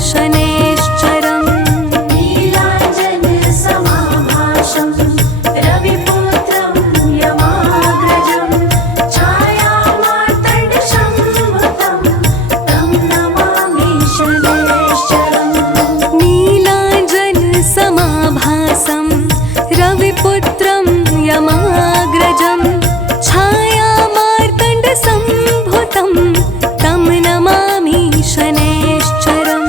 शनैश्चरम् नीलाञ्जनसमाभासं रविपुत्रं यमाग्रजं छायामार्तण्डसंभुतं तं नमामि शनैश्चरम् नीलाञ्जनसमाभासं रविपुत्रं यमाग्रजं छायामार्तण्डसंभुतं तं नमामि शनैश्चरम्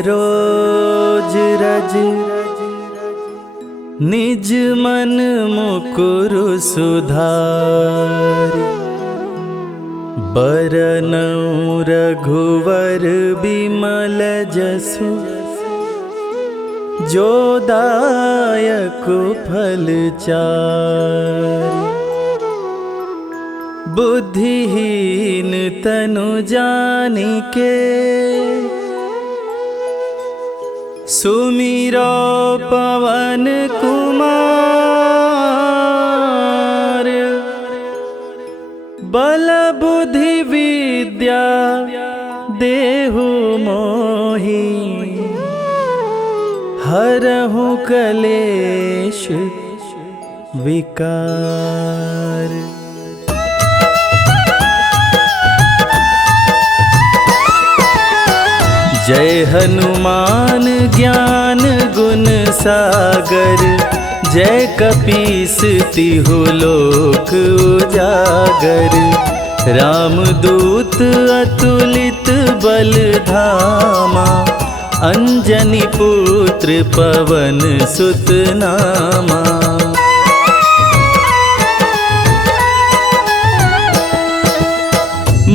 सरोज रज, निज मन मुकुर सुधारि। बरनउँ रघुवर बिमल जसु, जो दायक फल चारि। बुद्धिहीन तनु जानिके, सुमिरो पवन कुमार। बल बुद्धि विद्या देहु मोहि, हरहु कलेश विकार। जय हनुमान ज्ञान गुण सागर, जय कपीस तिहु लोक उजागर। रामदूत अतुलित बल धामा, अंजनी पुत्र पवन सुत नामा।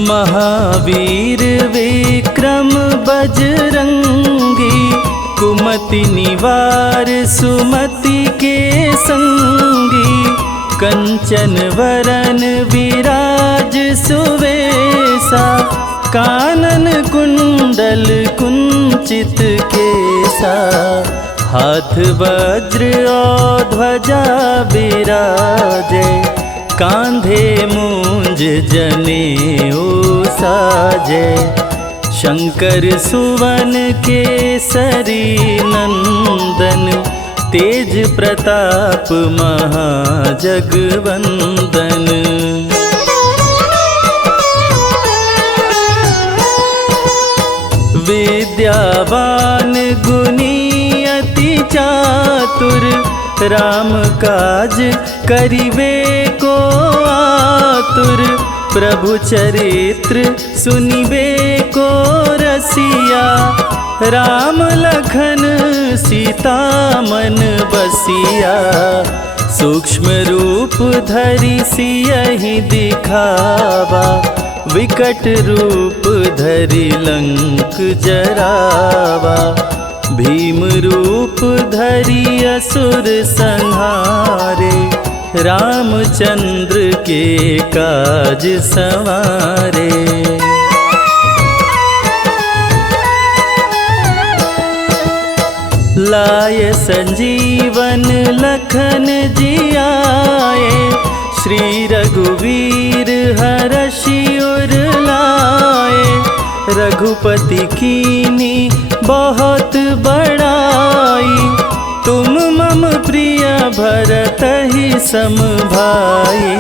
महावीर विक्रम बजरंगी, कुमति निवार सुमति के संगी। कंचन वरन विराज सुवेसा, कानन कुंडल कुंचित केसा। हाथ वज्र और ध्वजा बिराजे, कांधे मूंज जनेऊ साजे। शंकर सुवन केसरी नंदन, तेज प्रताप महाजगवंदन। विद्यावान गुणी अति चातुर, राम काज करिवे को आतुर। प्रभु चरित्र सुनिबे को रसिया, राम लखन सीता मन बसिया। सूक्ष्म रूप धरि सियहि दिखावा, विकट रूप धरि लंक जरावा। भीम रूप धरि असुर संहारे, रामचंद्र के काज संवारे। लाय संजीवन लखन जियाए, श्री रघुवीर हरषि उर लाए। रघुपति कीनी बहुत बड़ाई, तुम मम प्रिय भरतहि सम भाई।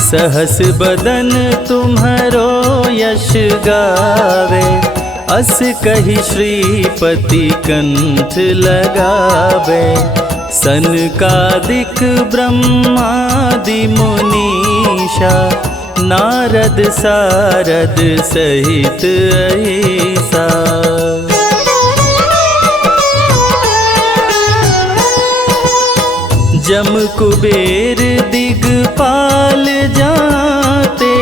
सहस बदन तुम्हरो यश गावे, अस कहि श्रीपति कंठ लगावे। सनकादिक ब्रह्मादि मुनीषा, नारद सारद सहित अहिसा। जम कुबेर दिगपाल जाते,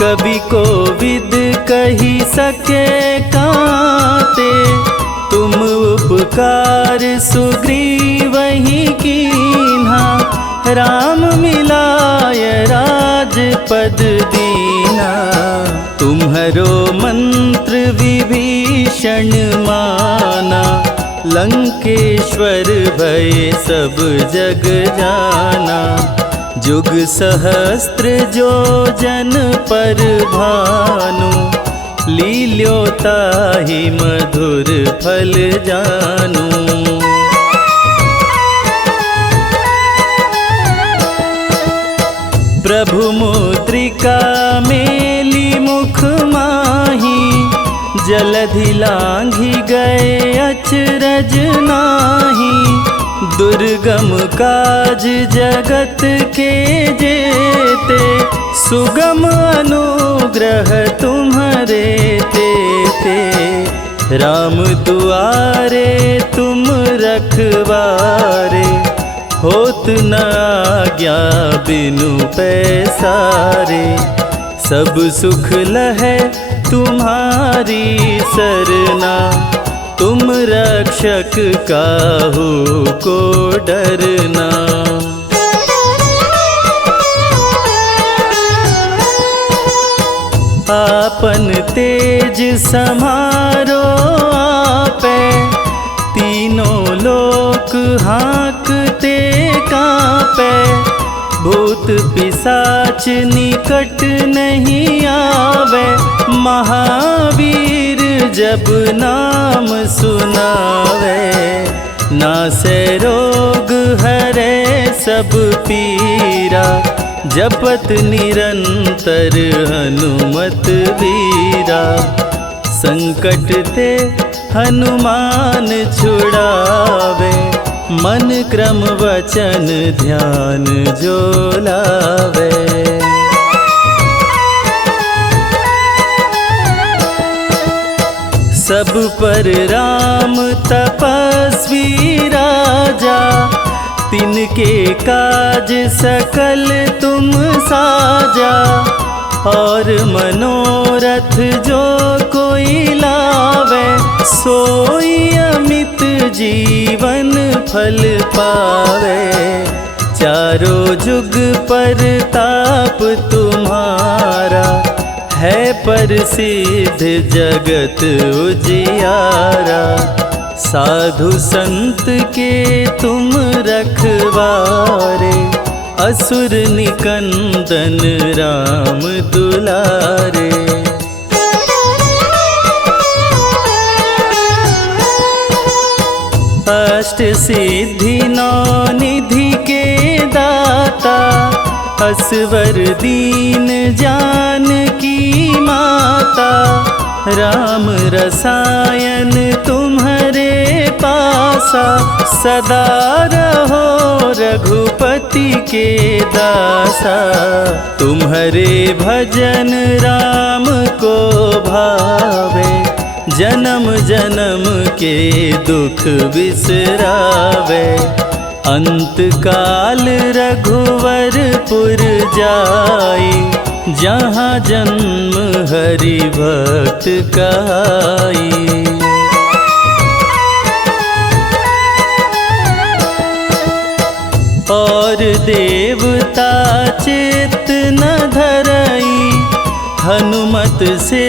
कवि कोविद कही सके काते। तुम उपकार सुग्रीवहि कीन्हा, राम मिलाय राजपद दीना। तुम्हरो मंत्र विभीषण माना, लंकेश्वर भय सब जग जाना। जुग सहस्त्र जो जन पर भानु, लील्योताहि मधुर फल जानू। प्रभु मुद्रिका मेली मुख माही, जलधि लांघि गए अचरज नाही। दुर्गम काज जगत के जेते, सुगम अनुग्रह तुम्हरे तेते। राम दुआरे तुम रखवारे, होत न आज्ञा बिनु पैसारे। सब सुख लहै तुम्हारी सरना, तुम रक्षक काहू को डरना। आपन तेज समारो आपे, तीनों लोक हाँकते कांपे। भूत पिशाच निकट नहीं आवे, महावीर जब नाम सुनावे। नासे रोग हरे सब पीरा, जपत निरंतर हनुमत वीरा। संकट ते हनुमान छुड़ावे, मन क्रम वचन ध्यान जो लावे। सब पर राम तपस्वी राजा, तिनके काज सकल तुम साजा। और मनोरथ जो कोई लावे, सोई अमित जीवन फल पावे। चारों जुग पर ताप तुम्हारा, है प्रसिद्ध जगत उजियारा। साधु संत के तुम रखवारे, असुर निकंदन राम दुलारे। अष्ट सिद्धि नौ निधि के दाता, असवर दीन जानकी माता। राम रसायन तुम्हारे पासा, सदा रहो रघुपति के दासा। तुम्हारे भजन राम को भावे, जन्म जन्म के दुख बिसरावे। अंत काल रघुवरपुर जाई, जहाँ जन्म हरि भक्त कहाई। और देवता चित्त न धरई, हनुमत से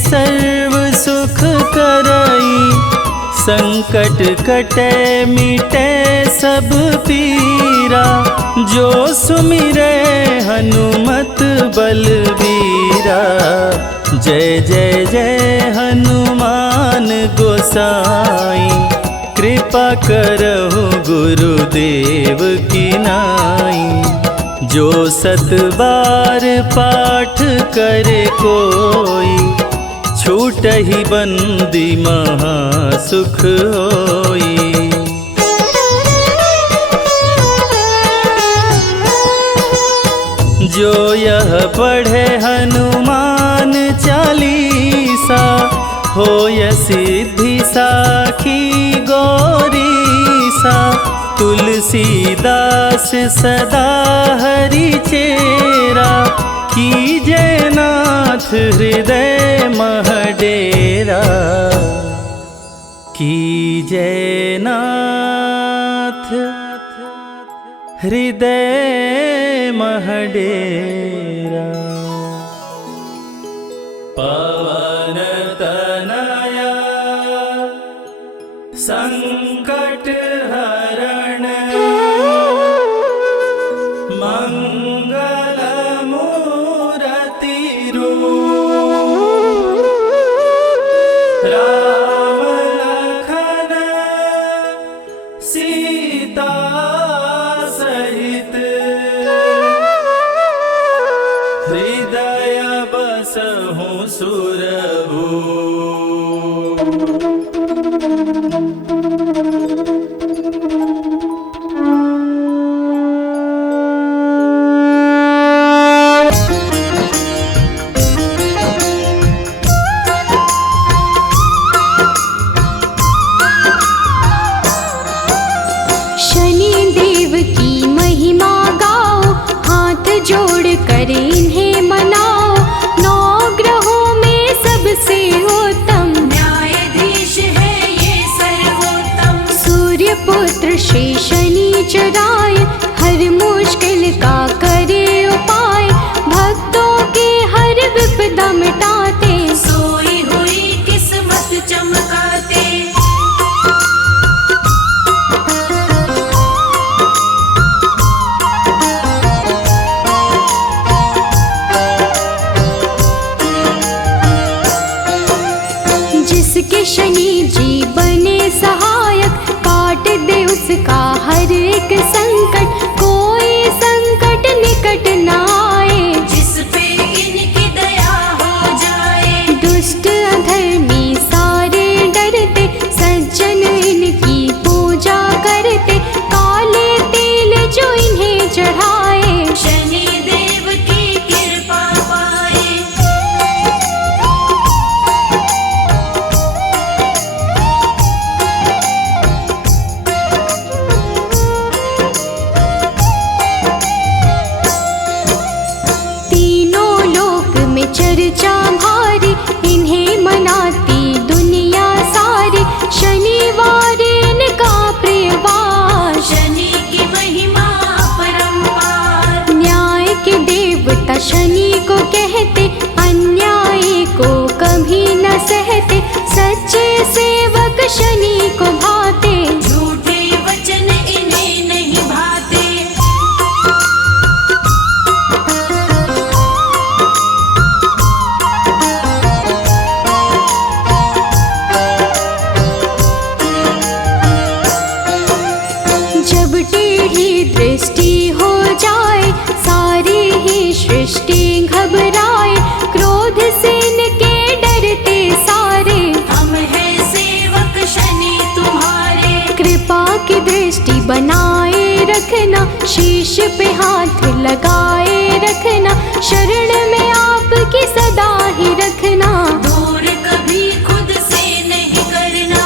सर्व सुख करई। संकट कटे मिटे सब पीरा, जो सुमिरे हनुमत बलबीरा। जय जय जय हनुमान गोसाई, कृपा करहु गुरुदेव की नाई। जो सत बार पाठ करे कोई, छूटहि बंदी महा सुख होई। जो यह पढ़े हनुमान चालीसा, होय सिद्धि साखी गौरीसा। तुलसीदास सदा हरि चेरा, कीजय नाथ हृदय मह डेरा। कीजय नाथ हृदय मह डेरा। पवन तनया संकट हरण, मंगल मूरति रूप। राम लखन सीता सहित, हृदय बसहु सुरभूप। कर इन्हें मनाओ, नौ ग्रहों में सबसे उत्तम न्यायाधीश है ये सर्वोत्तम। सूर्य पुत्र श्री शनिचराय, हर मुश्किल का करे उपाय, भक्तों की हर विपदा मिटाते, सोई हुई किस्मत चमकाते। जिसके शनि जी बने सहायक, काट दे उसका हर एक संकट, कोई संकट निकट न आए, जिस पे इनकी दया हो जाए। दुष्ट अधर्मी सारे डरते, सज्जन इनकी पूजा करते, काले तेल जो इन्हें चढ़ाए, शनि देव की कृपा पाए। तीनों लोक में चर्चा भारी, इन्हें मनाती दुनिया सारी, शनिवार इनका प्रियवार, शनि की महिमा अपरंपार। न्याय के देवता शनि को कहते, अन्याय को कभी न सहते, सच्चे सेवक शनि को भाते, झूठे वचन इन्हें नहीं भाते। जब टेढ़ी दृष्टि हो जाए, सारी ही सृष्टि घबराए, क्रोध से इनके डरते सारे, हम हैं सेवक शनि तुम्हारे। कृपा की दृष्टि बनाए रखना, शीश पे हाथ लगाए रखना, शरण में आपकी सदा ही रखना, दूर कभी खुद से नहीं करना।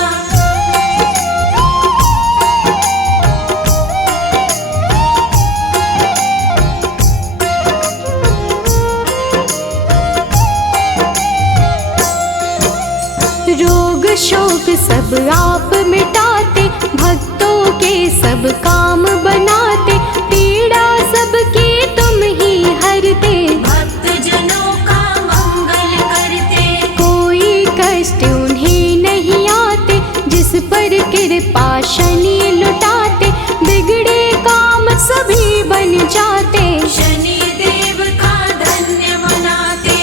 रोग शोक सब आप मिटाते, भक्तों के सब काम बनाते, पीड़ा सबकी तुम ही हरते, भक्त जनों का मंगल करते। कोई कष्ट उन्हें नहीं आते, जिस पर कृपा शनि लुटाते, बिगड़े काम सभी बन जाते, शनि देव का धन्य मनाते।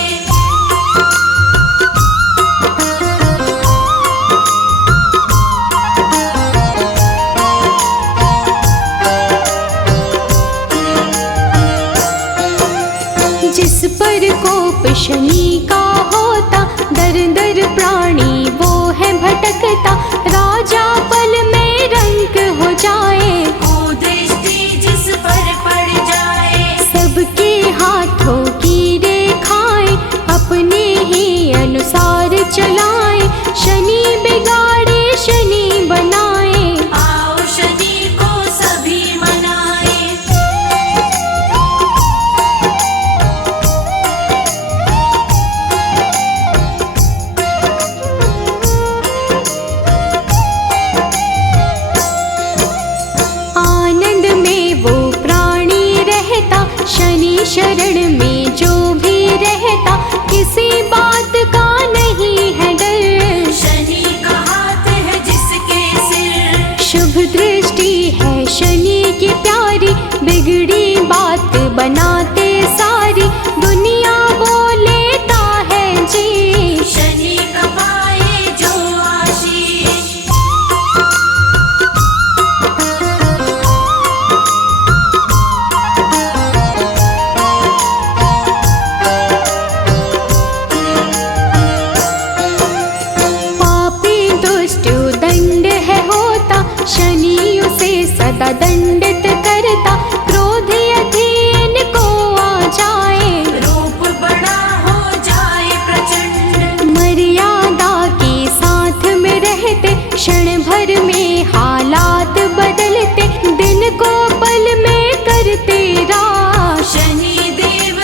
जिस पर कोप शनि का होता, दर दर प्राणी वो है भटकता, राजा पल में रंक हो जाए, कुदृष्टि जिस पर पड़ जाए। सबके हाथों की रेखाएं अपने ही अनुसार चलाए, शनि बिगाड़े शनि बनाए, आओ शनि को सभी मनाए। आनंद में वो प्राणी रहता, शनि शरण में जो भी रहता, किसी बात का नहीं है डर, शनि का हाथ है जिसके सिर। शुभ दृष्टि है शनि की प्यारी, बिगड़ी बात बनाते सारी, दुनिया वो लेता है जी, शनि का पाए जो आशीष। पापी दुष्ट दंड है होता, शनि उसे सदा दंडित करता, क्रोध अधीन को आ जाए, रूप बड़ा हो जाए प्रचंड। मर्यादा के साथ में रहते, क्षण भर में हालात बदलते, दिन को पल में करते राश, शनि देव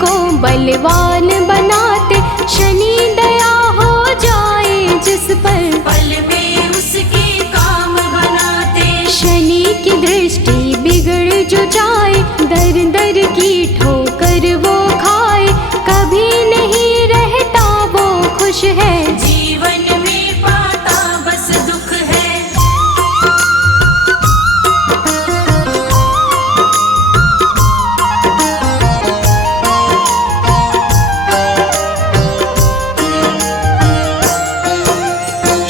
को बलवान बनाते, शनि दया हो जाए जिस पर, पल में उसके काम बनाते। शनि की दृष्टि बिगड़ जो जाए, दर दर की ठोकर वो खाए, कभी नहीं रहता वो खुश है, जीवन में पाता बस दुख है।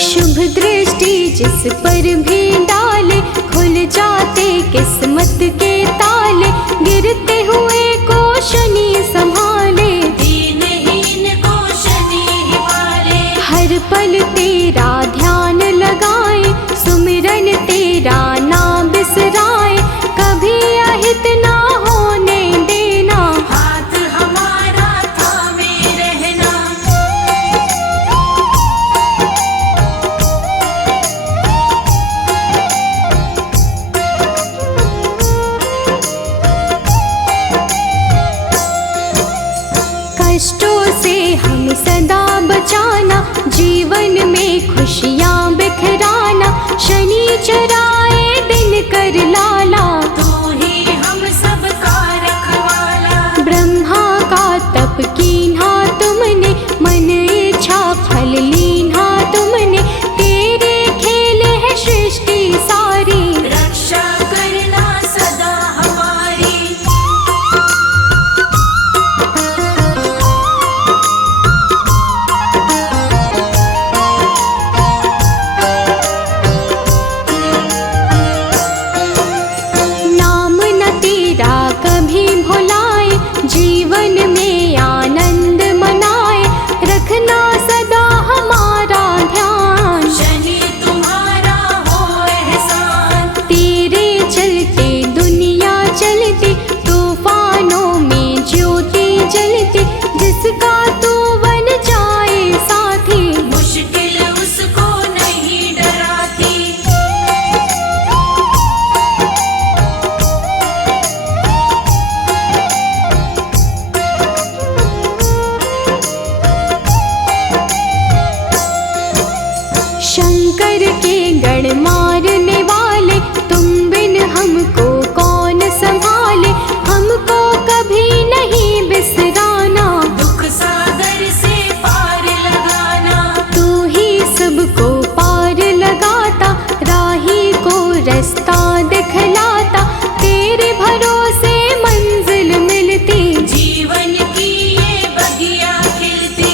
शुभ दृष्टि जिस पर भी डाले, खुल जाते किस्मत के ताले, गिरते हुए को शनि संभाले, दीनहीन को शनि ही पाले। हर पल तेरा ध्यान लगाए, सुमिरन तेरा ना बिसराए, कभी अहित ना होने देना, हाथ हमारा थामे रहना। कष्टों से हम सदा बचाना, जीवन में खुशियाँ बिखराना, शनि चराए दिन कर लाला, तू ही हम सबका रखवाला। ब्रह्मा का तप कीन्हा तुमने, मन इच्छा फल लीन्हा तुमने, तेरे खेल है सृष्टि सारी, रक्षा करना सदा हमारी। नाम न तेरा कभी भुलाए, जीवन में आनंद मनाए, रखना सदा हमारा ध्यान, शनि तुम्हारा हो एहसान। तेरे चलते दुनिया चलती, तूफानों में ज्योति जलती, जिसका तू बन जाए साथी, मुश्किल उसको नहीं डराती। शंकर के गण मारने वाले, तुम बिन हमको कौन संभाले, हमको कभी नहीं बिसराना, दुख सागर से पार लगाना। तू ही सबको पार लगाता, राही को रास्ता दिखलाता, तेरे भरोसे मंजिल मिलती, जीवन की ये बगिया खिलती।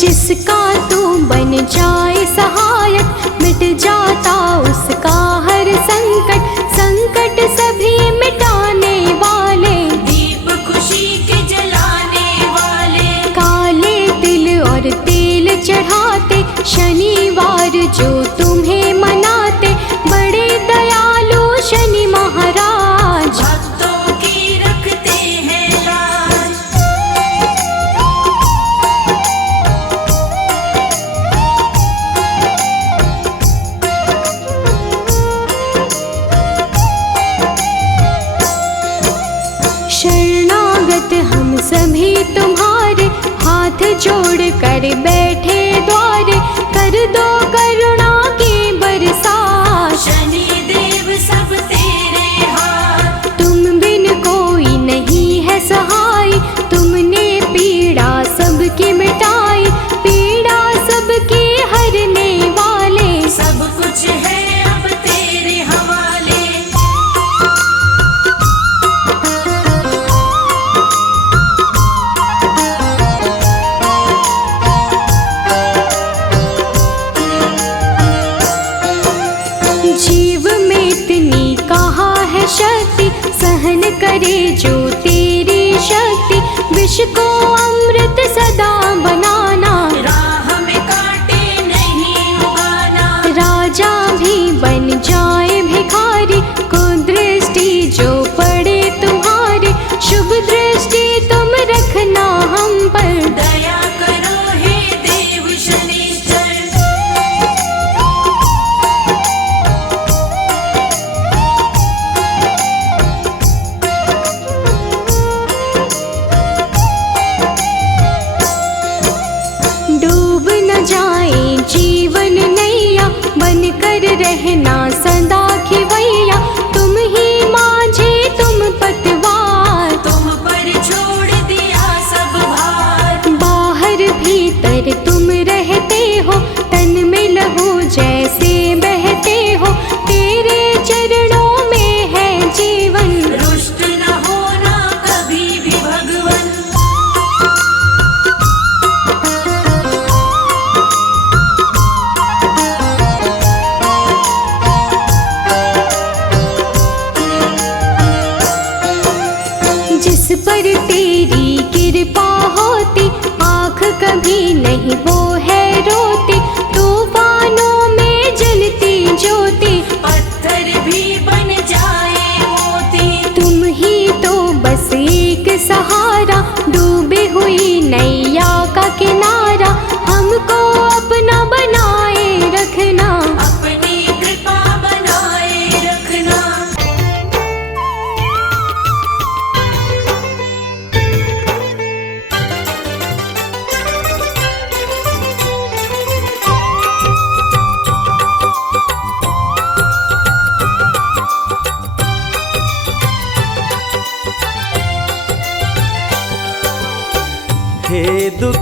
जिसका तू बन जाए सहायक, मिट जाता उसका हर संकट, संकट सभी मिटाने वाले, दीप खुशी के जलाने वाले। काले तिल और तेल चढ़ाते, शनिवार जो तुम्हें मनाते, बड़े दयालु शनि महाराज, भक्तों की रखते हैं लाज। शरणागत हम सभी तुम्हारे, हाथ जोड़ कर बैठे द्वारे, कर दो करुणा की बरसात, शनि देव सब तेरे हाथ। तुम बिन कोई नहीं है सहाय, तुमने पीड़ा सबकी मिटाई, पीड़ा सबकी हरने वाले, सब कुछ है अब तेरे हवाले। जीव में इतनी कहाँ है शक्ति, सहन करे जो तेरी शक्ति, विष को अमृत सदा बनाना, राह में कांटे नहीं उगाना, राजा भी बन जाए भिखारी, को दृष्टि जो पड़े तुम्हारे, शुभ दृष्टि तुम रखना हम पर, दया कर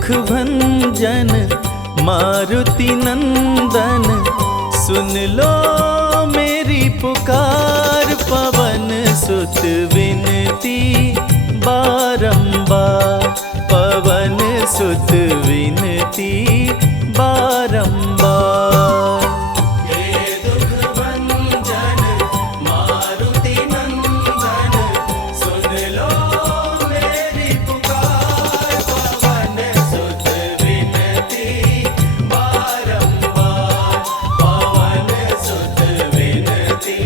भंजन मारुति नंदन, सुन लो मेरी पुकार। पवन सुत विनती बारंबार, पवन सुत विनती बारंबार। हे दुख भंजन मारुति नंदन, सुन लो मेरी पुकार। पवन सुत विनती बारंबार, पवन सुत विनती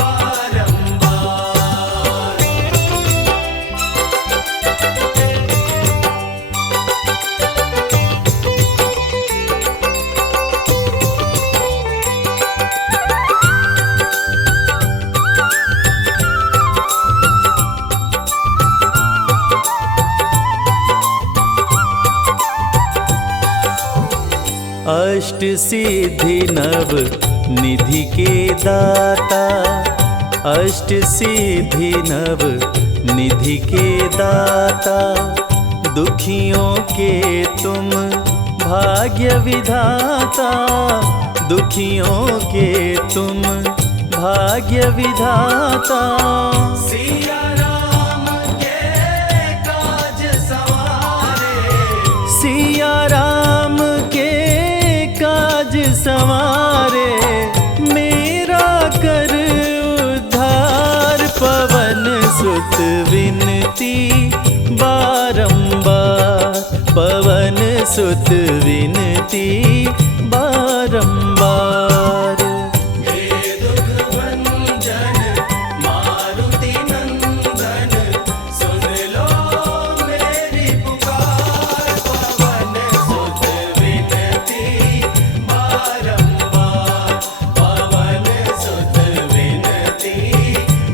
बारंबार। अष्ट सिद्धि नव निधि के दाता, अष्ट सिद्धि नव निधि के दाता। दुखियों के तुम भाग्य विधाता, दुखियों के तुम भाग्य विधाता। सिया राम के काज सवारे, सिया राम के काज सवारे। मेरा कर उद्धार, पवन सुत विनती बारंबार, पवन सुत विनती बारंबार। हे दुख भंजन मारुति नंदन, सुन लो मेरी पुकार। पवन सुत विनती बारंबार, पवन सुत विनती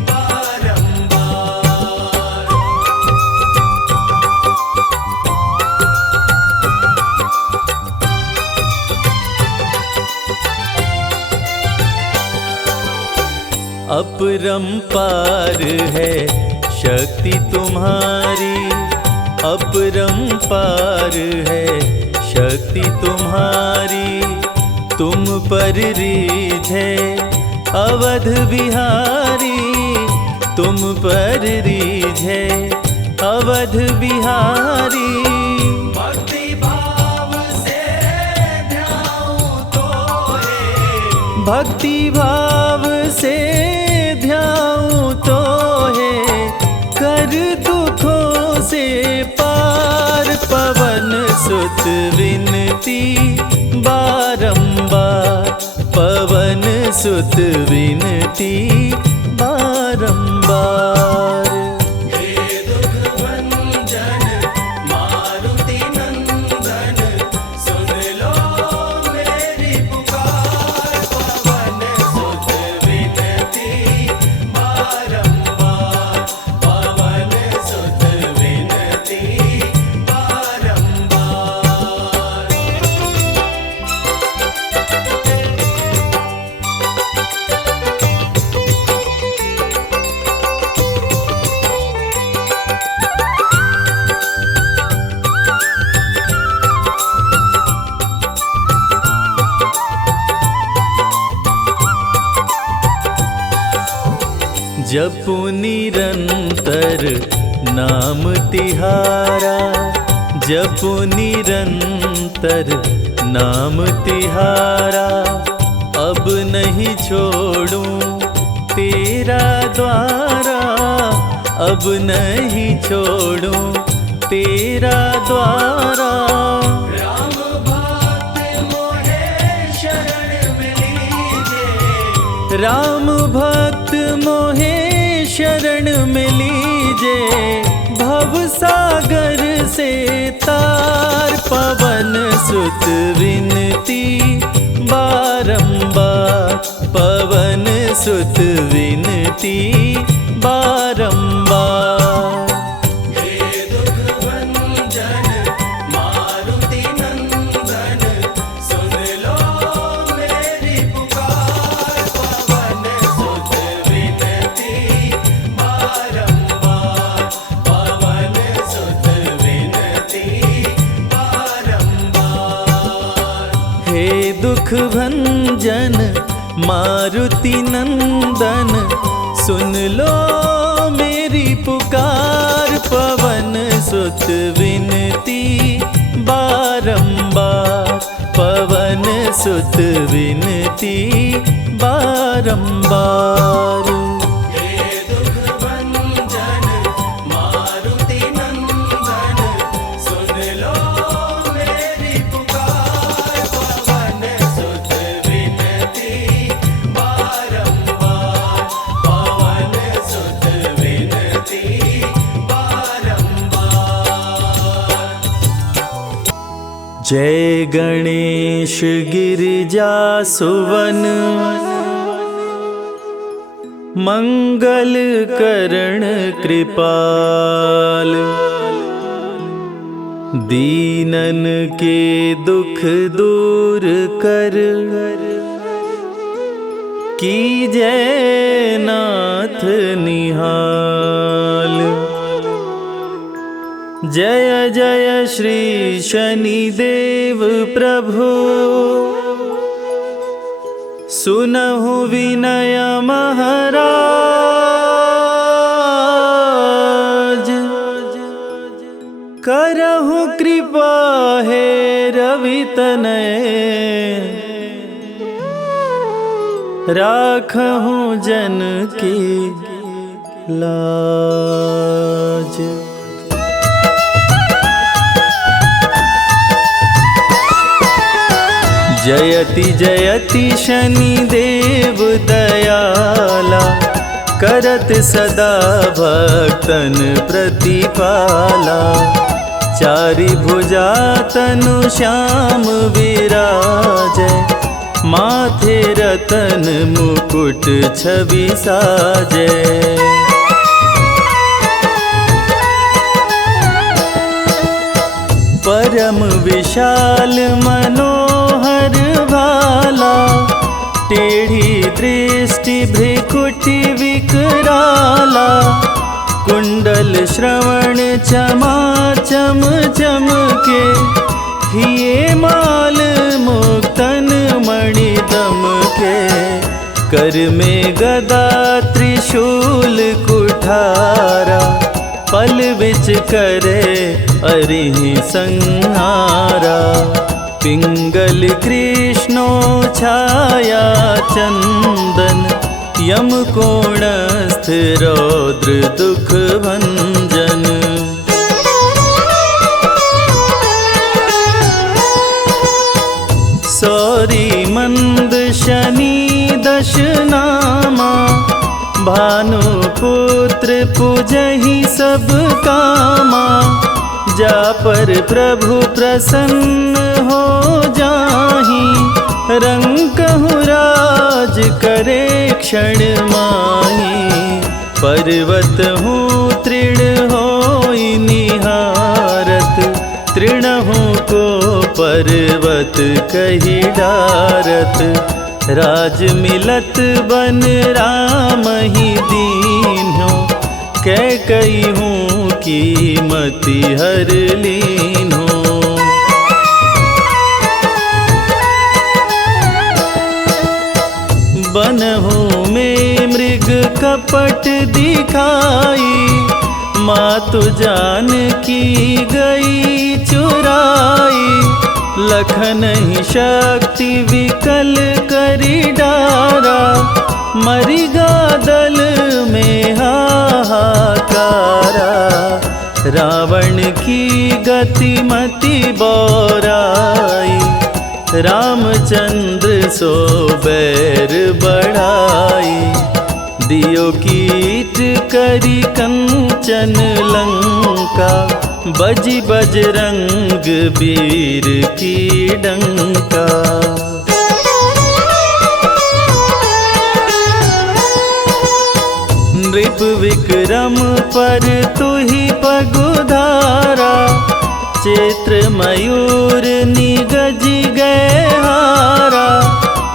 बारंबार। अपरंपार है शक्ति तुम्हारी, अपरंपार है शक्ति तुम्हारी। तुम पर रीझे अवध बिहारी, तुम पर रीझे अवध बिहारी। भक्ति भाव से ध्याऊं तोहे, भक्ति भाव से ध्याऊं तोहे। कर दुखों से पार, पवन सुत विनती बारंबार, पवन सुत विनती बारंबार। हे दुख भंजन मारुति नंदन, सुन लो मेरी पुकार। पवन सुत विनती बारंबार, पवन सुत विनती बारंबार। जपु निरंतर नाम तिहारा, जपु निरंतर नाम तिहारा। अब नहीं छोड़ूं तेरा द्वारा, अब नहीं छोड़ूं तेरा द्वारा। राम भक्त मोहे शरण में लीजे, राम भक्त मोहे शरण में लीजे। भव सागर से तार, पवन सुत विनती बारंबार, पवन सुत विनती बारंबार। हे दुख भंजन मारुति नंदन, सुन लो मेरी पुकार। पवन सुत विनती बारंबार, पवन सुत विनती बारंबार। हे दुख भंजन मारुति नंदन, सुन लो मेरी पुकार। पवन सुत विनती बारंबार, पवन सुत विनती बारंबार। हे दुख भंजन मारुति नंदन, सुन लो मेरी पुकार। पवन सुत विनती बारंबार, पवन सुत विनती बारंबार। जय गणेश गिरिजा सुवन, मंगल करण कृपाल। दीनन के दुख दूर कर, कीजय नाथ निहाल। जय जय श्री शनिदेव प्रभु, सुनहु विनय महाराज। करहु कृपा हे रवि तनय, राखहु जन की लाज। जयति जयति शनिदेव दयाला, करत सदा भक्तन प्रतिपाला। चारि भुजा तनु श्याम विराजै, माथे रतन मुकुट छवि साजै। परम विशाल मनोहर भाला, टेढ़ी दृष्टि भ्रिकुटि विकराला। कुंडल श्रवण चमाचम चमके, हिये माल मुक्तन मणि दमके। कर में गदा त्रिशूल कुठारा, पल बिच करे अरिहि संहारा। पिंगल कृष्णो छाया चंदन, यम कोणस्थ रौद्र दुख भंजन। सौरी मंद शनि दश नामा, भानुपुत्र पूजहि सब कामा। जा पर प्रभु प्रसन्न हो जाहि, रंकहु राज करे क्षण माहि। पर्वत हूँ तृण होई निहारत, तृणहु को पर्वत कहि डारत। राज मिलत बन राम ही दीन्हो, कैकई हूँ कीमति हर लीन्हो। बनहु में मृग कपट दिखाई, मातु जानकी गई चुराई। लखन ही शक्ति विकल करी डारा, मरिगा दल में हाहाकारा। रावण की गति मति बौराई, रामचंद्र सो बैर बढ़ाई। दियो कीट करी कंचन लंका, बजी बजरंग वीर की डंका। नृप विक्रम पर तुहि पगुधारा, चैत्र मयूर निगजी गए हारा।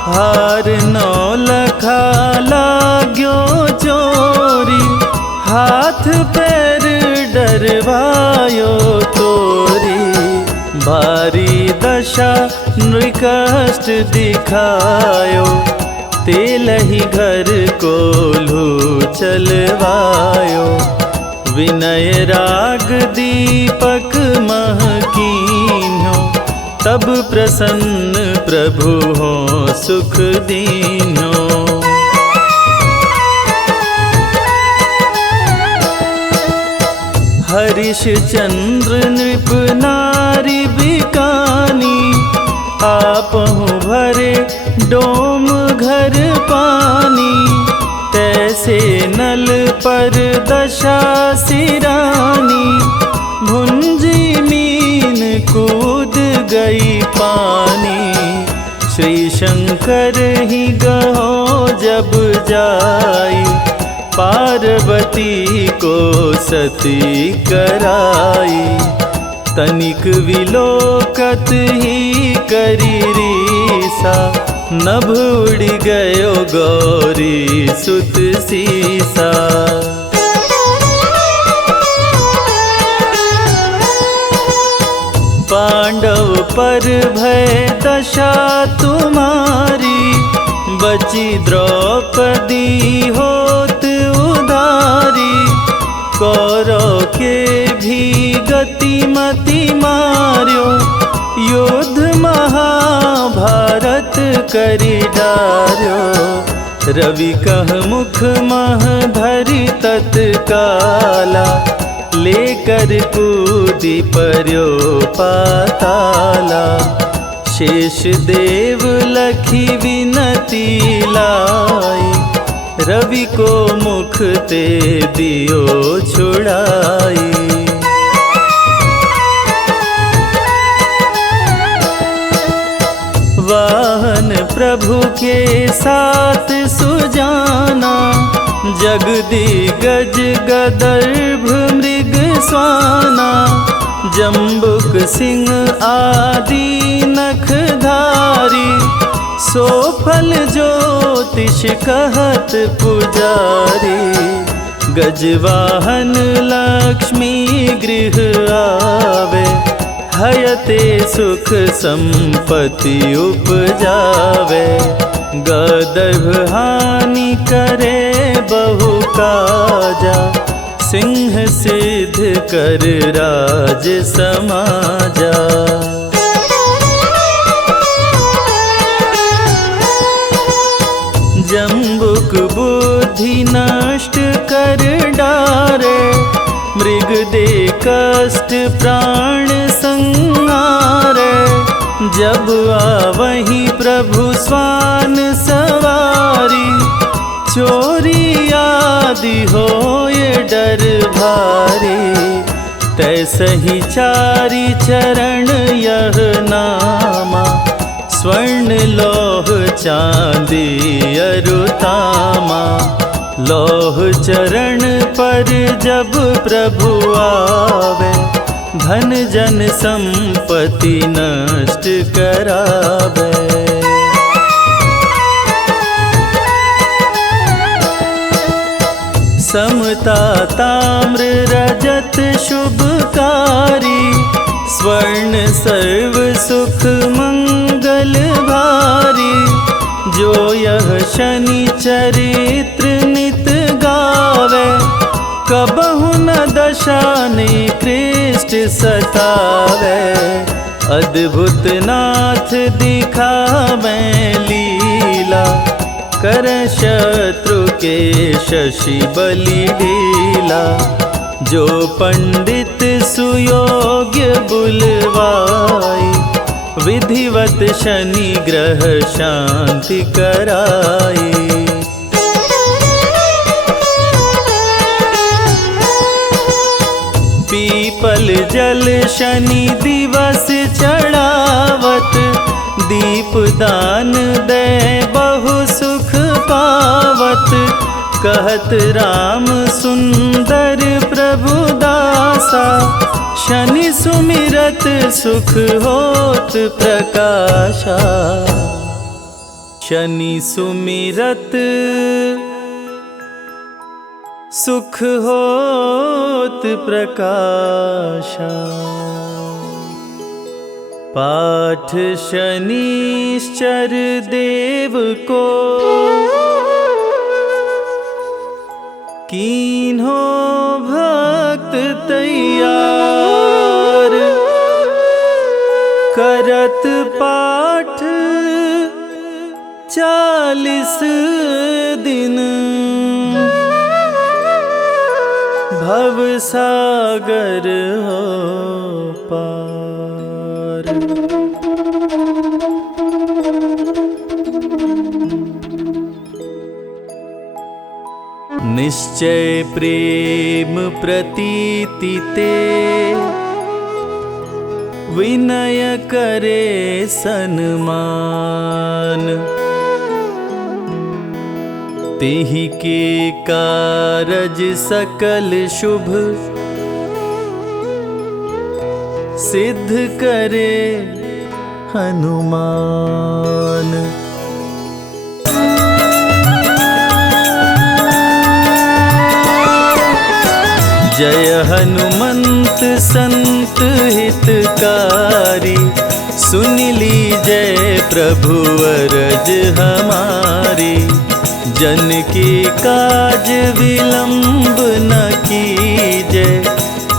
हार नौ लखा लाग्यो चोरी, हाथ पैर डरवायो तोरी। भारी दशा नृकष्ट दिखायो, तेलहि घर कोल्हू चलवायो। विनय राग दीपक महकीन्यो, तब प्रसन्न प्रभु हो सुख दीन्यो। हरिश्चंद्र नृप नारी बिकानी, आपहु भरे डोम घर पानी। तैसे नल पर दशा सिरानी, भुंजी मीन कूद गई पानी। श्री शंकर ही गहो जब जाई, पार्वती को सती कराई। तनिक विलोकत ही करी रीसा, नभ उड़ गयो गौरी सुत सीसा। पांडव पर भय दशा तुम्हारी, बची द्रौपदी होत उधारी। कौरव के भी गति मति मार्यो, युद्ध महाभारत करी डार्यो। रवि कह मुख मह धरि तत्काला, लेकर कूदी पर्यो पाताला। शेष देव लखी विनती लाई, रवि को मुख ते दियो छुड़ाई। वाहन प्रभु के साथ सुजाना, जगदिगज गदर्भ मृग स्वाना। जम्बुक सिंह आदि नखधारी, सो फल ज्योतिष कहत पुजारी। गजवाहन लक्ष्मी गृह आवे, हयते सुख संपत्ति उपजावे। गदर्भ हानि करे बहु काजा, सिंह सिद्ध कर राज समाजा। जम्बुक बुद्धि नष्ट कर डारे, मृग दे कष्ट प्राण संहारे। जब आवहीं प्रभु स्वान सवारी, चोरी आदि होए डर भारी। तैसहि चारि चरण यह नामा, स्वर्ण लौह चांदी अरुतामा। लौह चरण पर जब प्रभु आवे, धन जन संपत्ति नष्ट करावे। समता ताम्र रजत शुभकारी, स्वर्ण सर्व सुख मंगल भारी। जो यह शनि चरित्र नित गावे, कबहु न दशा निकृष्ट सतावे। अद्भुत नाथ दिखावे लीला, कर शत्रु के शशि बलि लीला। जो पंडित सुयोग्य बुलवाई, विधिवत शनि ग्रह शांति कराई। पीपल जल शनि दिवस चढ़ावत, दीप दान दे बहु सुख पावत। कहत राम सुंदर प्रभु दासा, शनि सुमिरत सुख होत प्रकाशा। शनि सुमिरत सुख होत प्रकाशा। पाठ शनिश्चर देव को कीन्हो भक्त तैयार, करत पाठ 40 दिन, भव सागर हो पार। निश्चय प्रेम प्रतीति ते, विनय करे सन्मान, तेहि के कारज सकल शुभ, सिद्ध करे हनुमान। जय हनुमंत संत हितकारी, सुन लीजय प्रभु अरज हमारी। जन की काज विलंब न कीजय,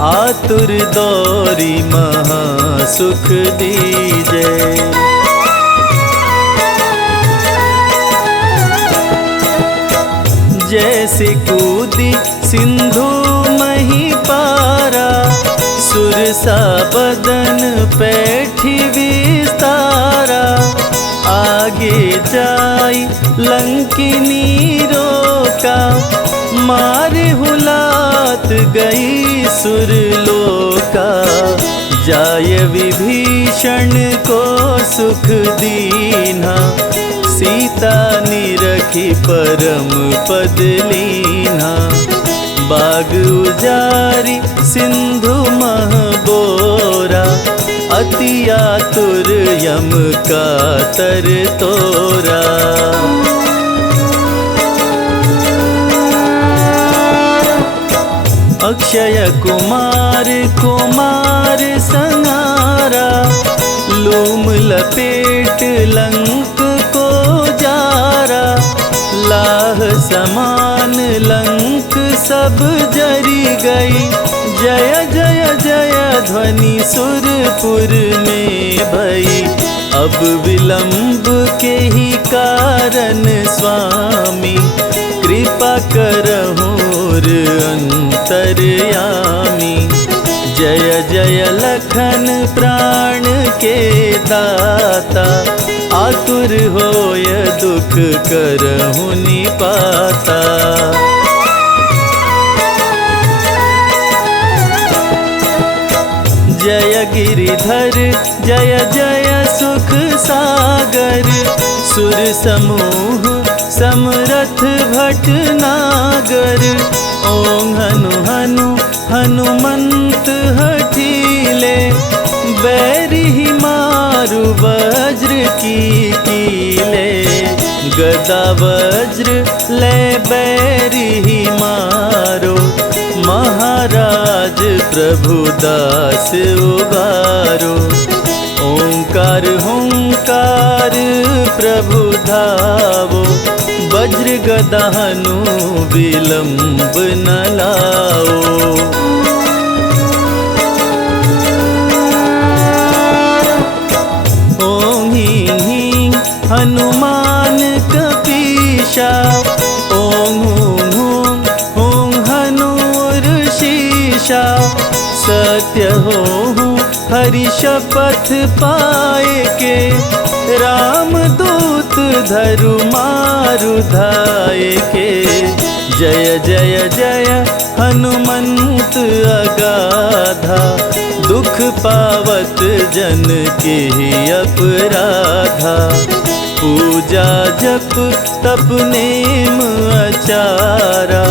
आतुर दौरी महा सुख दीजय। जैसे कूदी सिंधु मही पारा, सुरसा बदन पैठी विस्तारा। आगे जाई लंकिनी रोका, मारे हुलात गई सुरलोका। जाय विभीषण को सुख दीना, सीता निरखी परम पद लीना। बाग उजारी सिंधु मह बोरा, अति आतुर यम का तर तोरा। अक्षय कुमार कुमार संहारा, लूम लपेट लंक को जारा। लाह समान लंक सब जरी गई, जय जय जय ध्वनि सुरपुर में भई। अब विलंब के ही कारण स्वामी, कृपा करहुर अंतर्यामी। जय जय लखन प्राण के दाता, आतुर होय दुख करहु निपाता। जय गिरिधर जय जय सुख सागर, सुर समूह समरथ भटनागर। ओं हनु हनु हनुमंत हठीले, बैरी मारु वज्र की कीले। गदा वज्र ले बैरी मारो, महाराज प्रभु दास उबारो। ओंकार हुंकार प्रभु धावो, वज्र गदा हनु विलंब न लाओ। ओं हीं हीं हनुमान कपीशा, ओं हूं हूं हूं हनुर शीशा। सत्य हो हरि शपथ पाए के, राम दूत धरु मारु धाय के। जय जय जय हनुमंत अगाधा, दुख पावत जन के अपराधा। पूजा जप तप नेम आचारा,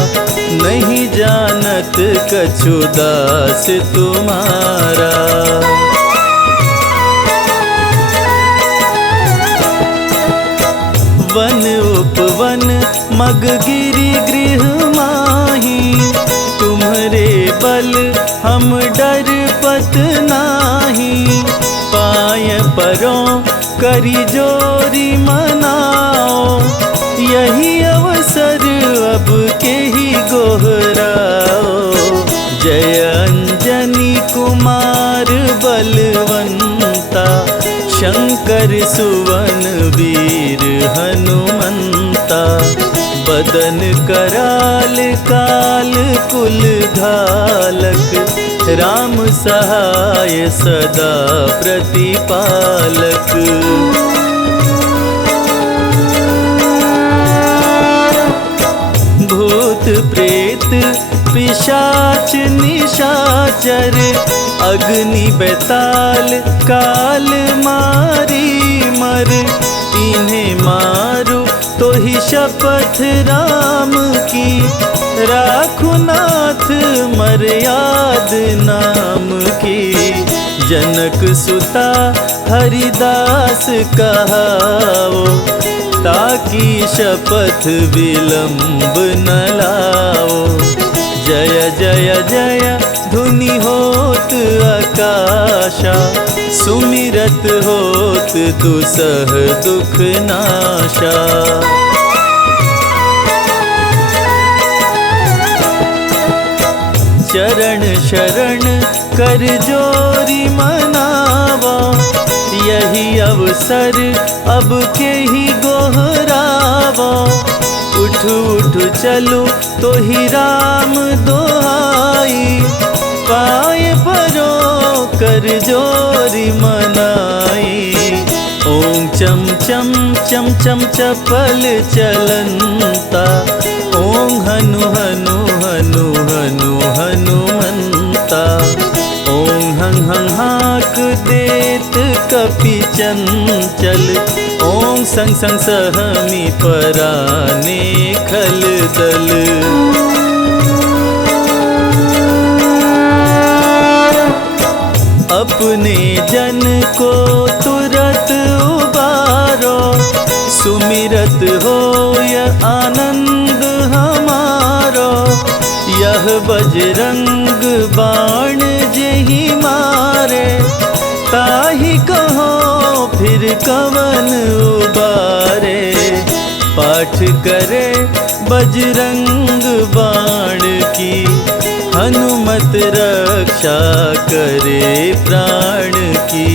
नहीं जानत कछु दास तुम्हारा। वन उपवन मग गिरि गृह माही, तुम्हरे बल हम डर पत नाही। पाय चारों करी जोरी मनाओ, यही अवसर अब के ही गोहराओ। जय अंजनी कुमार बलवंता, शंकर सुवन वीर हनुमंता। बदन कराल काल कुल घालक, राम सहाय सदा प्रतिपालक। भूत प्रेत पिशाच निशाचर, अग्नि बेताल काल मारी मर। इन्हें मारो तो ही शपथ राम की, राखो नाथ मर्याद नाम की। जनक सुता हरिदास कहाओ, ताकि शपथ विलंब न लाओ। जय जय जय धुनि होत आकाशा, सुमिरत होत दुसह दुख नाशा। चरण शरण कर जोरी मनावा, यही अवसर अब के ही गोहरावा। उठ उठ चलो तो ही राम दोहाई, पाए परो कर जोरी मनाई। ओम चम चम चम चम चपल चलंता, ओम हनु हनु हनु हनु हनुमंता। ओम हं हं हाक देत कपि चंचल, ओम संग संग सहमी पराने खल दल। अपने जन को तुरत उबारो, सुमिरत होय आनंद हमारो। यह बजरंग बाण जेहि मारे, ताहि कहो फिर कवन उबारे। पाठ करे बजरंग बाण की, हनुमत रक्षा करे प्राण की।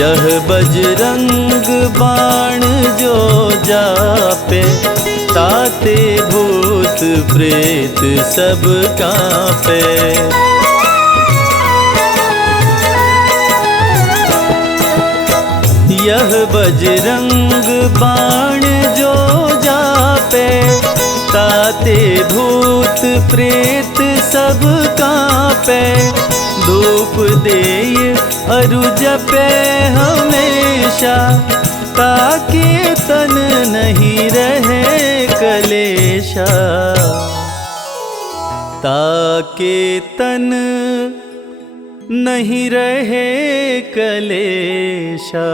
यह बजरंग बाण जो जापे, ताते भूत प्रेत सब कांपे। यह बजरंग बाण जो जापे, ताते भूत प्रेत सब कांपे। धूप देय अरु जपे हमेशा, ताके तन नहीं रहे कलेशा। ताके तन नहीं रहे कलेशा।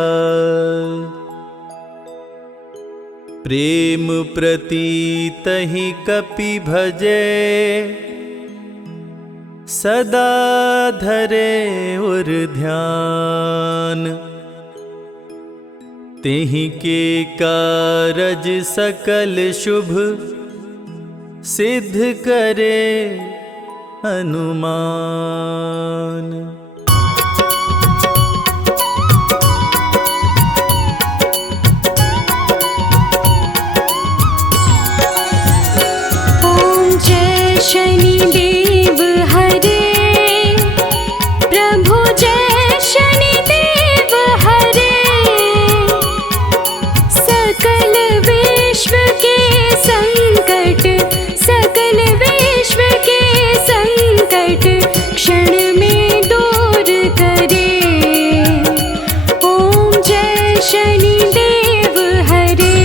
प्रेम प्रतीत ही कपि भजे, सदा धरे उर ध्यान। तेहि के कारज सकल शुभ, सिद्ध करे हनुमान। ओम जय शनि देव हरे, प्रभु जय शनि देव हरे। सकल विश्व के संकट, सकल विश्व के संकट क्षण में दूर करे। ओम जय शनि देव हरे।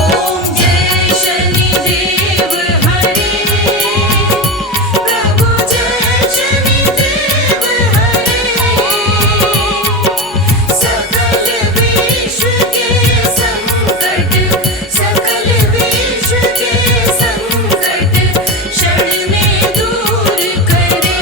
ओम जय शनि देव हरे, प्रभु जय शनि देव हरे। सकल विश्व के संकट, सकल विश्व के संकट क्षण में दूर करे।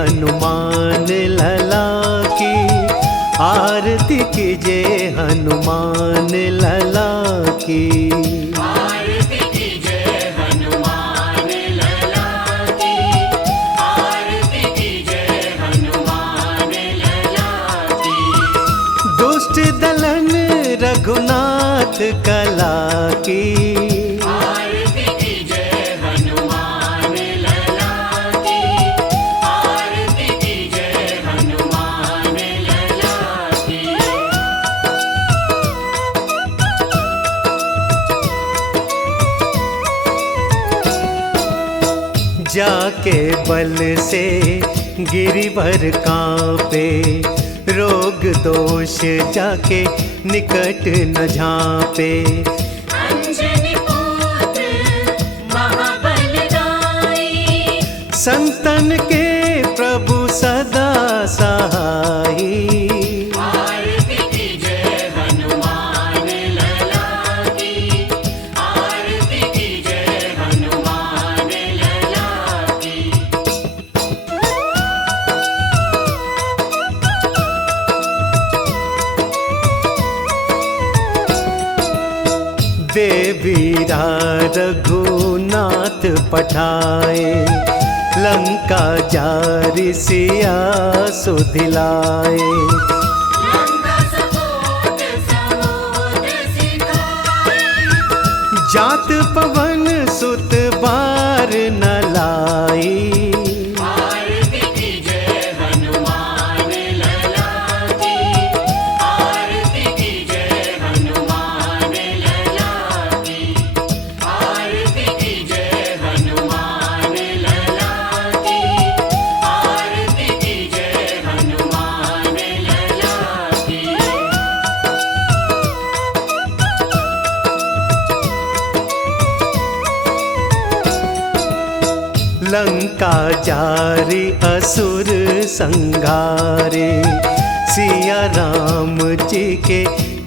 हनुमान लला की, आरती कीजिए हनुमान लला की। आरती कीजिए हनुमान लला की, आरती कीजिए हनुमान लला की। दुष्ट दलन रघुनाथ कला की, आरती कीजिए हनुमान लला की, आरती कीजिए हनुमान लला की। जाके बल से गिरिवर कांपे, रोग दोष जाके निकट न झांपे। अंजनी पुत्र महाबलदाई, संतन के प्रभु सदा सहाई। आरती कीजिए हनुमान लला की, आरती कीजिए हनुमान लला की। देवीरा रघुनाथ पठाए, लंका जारि सिया सुधिलाए। लंका सपोत समुद्र सिखाए, जात पवन सुत बार न लाई। आरती कीजिए हनुमान लला की, आरती कीजिए हनुमान लला की, आरती कीजिए हनुमान लला की, आरती कीजिए हनुमान लला की। लंका जारी असुर संघारे, सिया राम जी के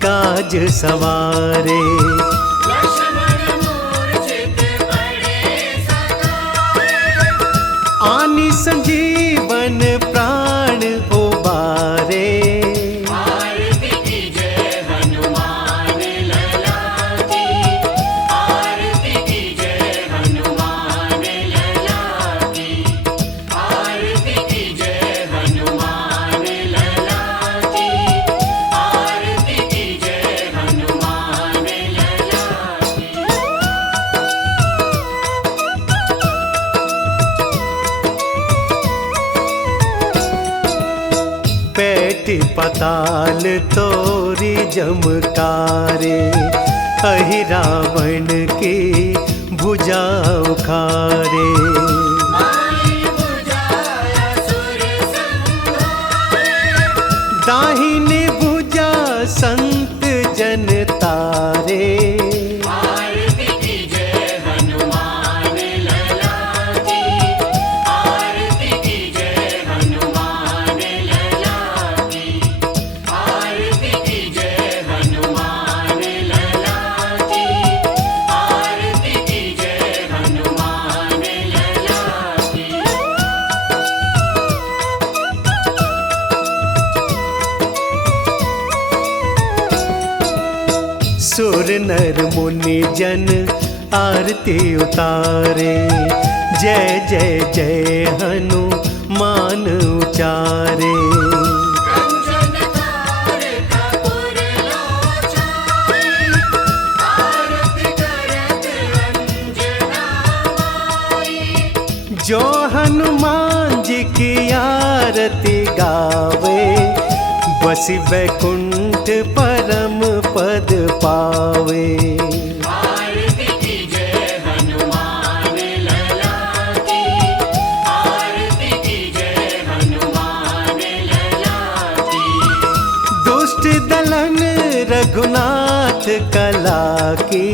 काज सवारे। लक्ष्मण मूर्छित पड़े सकाए, आनी संजीवन प्राण उबारे। आरती कीजिए हनुमान लला की, आरती कीजिए हनुमान लला की, आरती कीजिए हनुमान लला की, आरती कीजिए हनुमान लला की। पैठ पताल तोरी जमकारे, अहि रावण की भुजा उखारे। माई बुझाया सुर संहारे, दाहिनी भुजा संत जन तारे। आरती कीजिए हनुमान लला की, आरती कीजिए हनुमान लला की, आरती कीजिए हनुमान लला की, आरती कीजिए हनुमान लला की। सुर नर मुनि जन आरती उतारे, जय जय जय हनुमान उचारे। कंचन थार कपूर लोचन, आरती करत अंजना माई। जो हनुमान जी की आरती गावे, बसी वैकुंठ परम पद पावे। आरती कीजिए हनुमान लला की, आरती कीजिए हनुमान लला की। दुष्ट दलन रघुनाथ कला की,